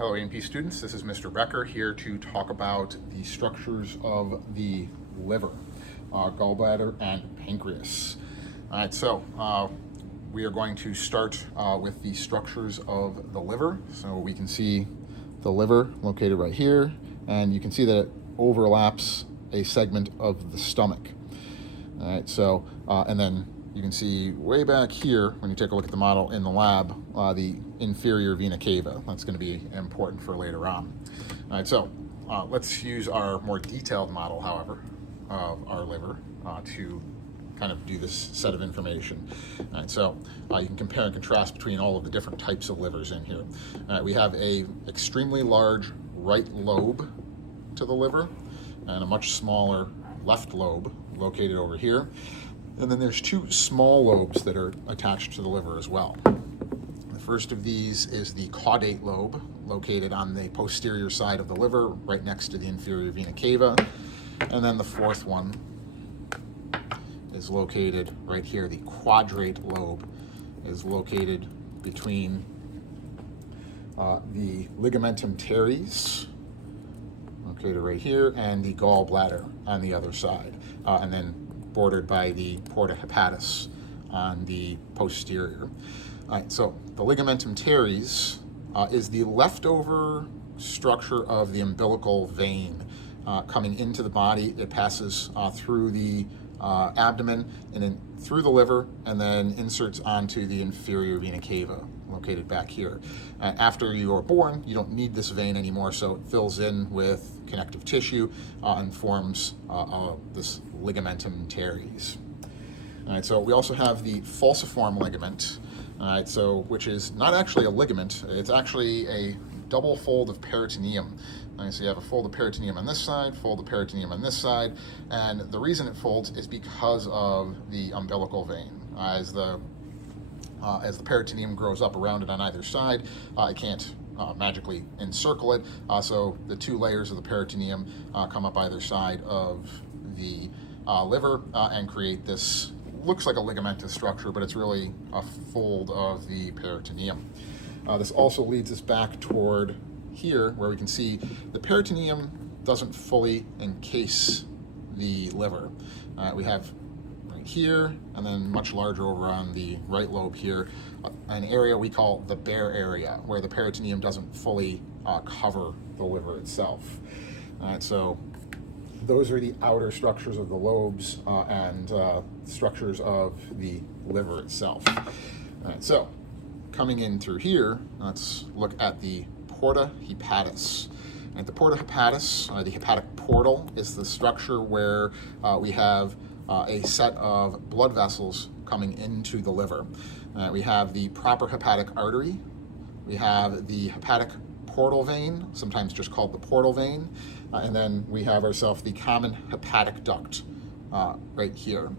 Hello A&P students, this is Mr. Becker here to talk about the structures of the liver, gallbladder, and pancreas. All right, so we are going to start with the structures of the liver. So we can see the liver located right here, and you can see that it overlaps a segment of the stomach. All right, so and then you can see way back here, when you take a look at the model in the lab, the inferior vena cava. That's going to be important for later on. All right, so let's use our more detailed model, however, of our liver to kind of do this set of information. All right, so you can compare and contrast between all of the different types of livers in here. All right, we have a extremely large right lobe to the liver and a much smaller left lobe located over here. And then there's two small lobes that are attached to the liver as well. The first of these is the caudate lobe, located on the posterior side of the liver, right next to the inferior vena cava. And then the fourth one is located right here. The quadrate lobe is located between the ligamentum teres, located right here, and the gallbladder on the other side. And then bordered by the porta hepatis on the posterior. All right, so the ligamentum teres is the leftover structure of the umbilical vein coming into the body. It passes through the abdomen and then through the liver and then inserts onto the inferior vena cava, located back here. After you are born, you don't need this vein anymore, so it fills in with connective tissue and forms this ligamentum teres. All right, so we also have the falciform ligament, so which is not actually a ligament, it's actually a double fold of peritoneum. So you have a fold of peritoneum on this side, fold of peritoneum on this side, and the reason it folds is because of the umbilical vein. As the peritoneum grows up around it on either side, it can't magically encircle it, so the two layers of the peritoneum come up either side of the liver and create this, looks like a ligamentous structure, but it's really a fold of the peritoneum. This also leads us back toward here, where we can see the peritoneum doesn't fully encase the liver. We have right here, and then much larger over on the right lobe here, an area we call the bare area, where the peritoneum doesn't fully cover the liver itself. So those are the outer structures of the lobes and structures of the liver itself. So coming in through here, let's look at the porta hepatis. And the porta hepatis, the hepatic portal, is the structure where we have a set of blood vessels coming into the liver. We have the proper hepatic artery, we have the hepatic portal vein, sometimes just called the portal vein, and then we have ourselves the common hepatic duct right here.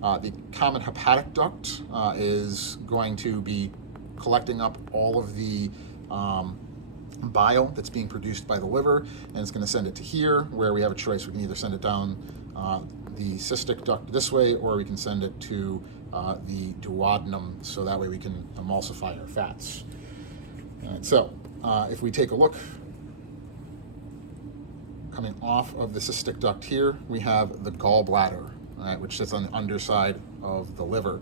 The common hepatic duct is going to be collecting up all of the bile that's being produced by the liver, and it's going to send it to here, where we have a choice. We can either send it down the cystic duct this way, or we can send it to the duodenum, so that way we can emulsify our fats. So if we take a look, coming off of the cystic duct here, we have the gallbladder, which sits on the underside of the liver.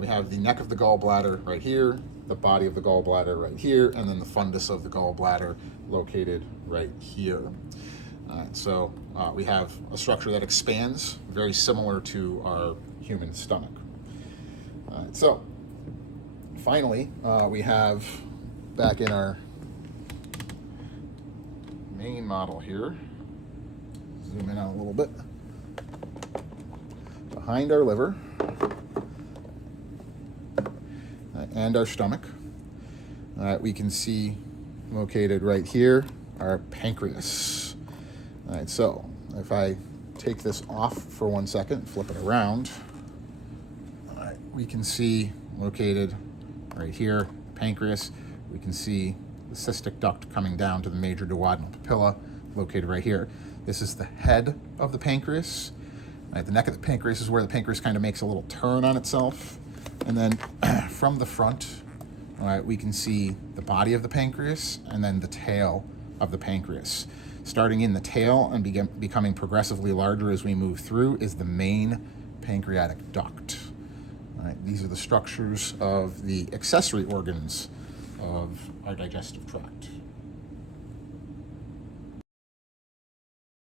We have the neck of the gallbladder right here, the body of the gallbladder right here, and then the fundus of the gallbladder located right here. So we have a structure that expands, very similar to our human stomach. So finally, we have, back in our main model here, zoom in out a little bit, behind our liver and our stomach, we can see located right here our pancreas. All right, so if I take this off for 1 second, flip it around, we can see located right here, pancreas. We can see the cystic duct coming down to the major duodenal papilla, located right here. This is the head of the pancreas. The neck of the pancreas is where the pancreas kind of makes a little turn on itself. And then from the front, All right, we can see the body of the pancreas and then the tail of the pancreas. Starting in the tail and becoming progressively larger as we move through is the main pancreatic duct. All right, these are the structures of the accessory organs of our digestive tract.